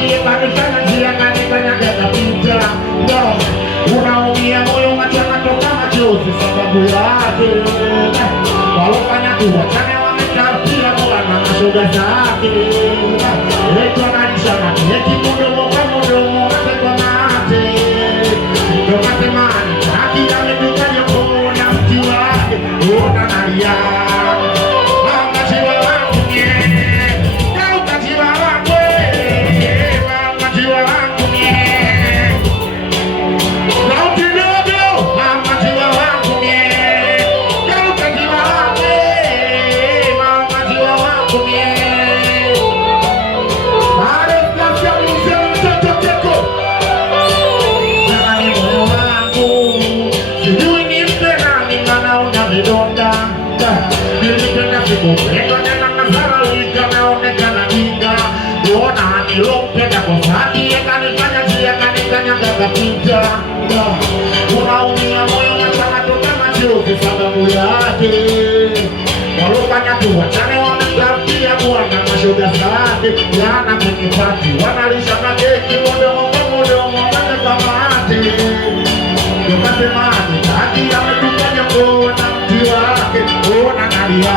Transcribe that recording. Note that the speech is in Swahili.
ndiye kanifanya njia kanikanyaga kapita. Unaumia moyo machana toka machozi sababu yake. Walofanya tuwachane wamekafia Bwana mashoga zake. Letu ananishana eti mdomo kwa mdomo mate kwa mate. Ndo matemani haki amedukaje kuona mti wake. Uona nalia kapita. Unaumia moyo machana toka machozi sababu yake. Walofanya tuwachane wamekafia Bwana mashoga zake. Yana kwenye pati wanalisha makeki mdomo kwa mdomo mate kwa mate. Ndo matemani haki ametukaje kuona mti wake. Ona nalia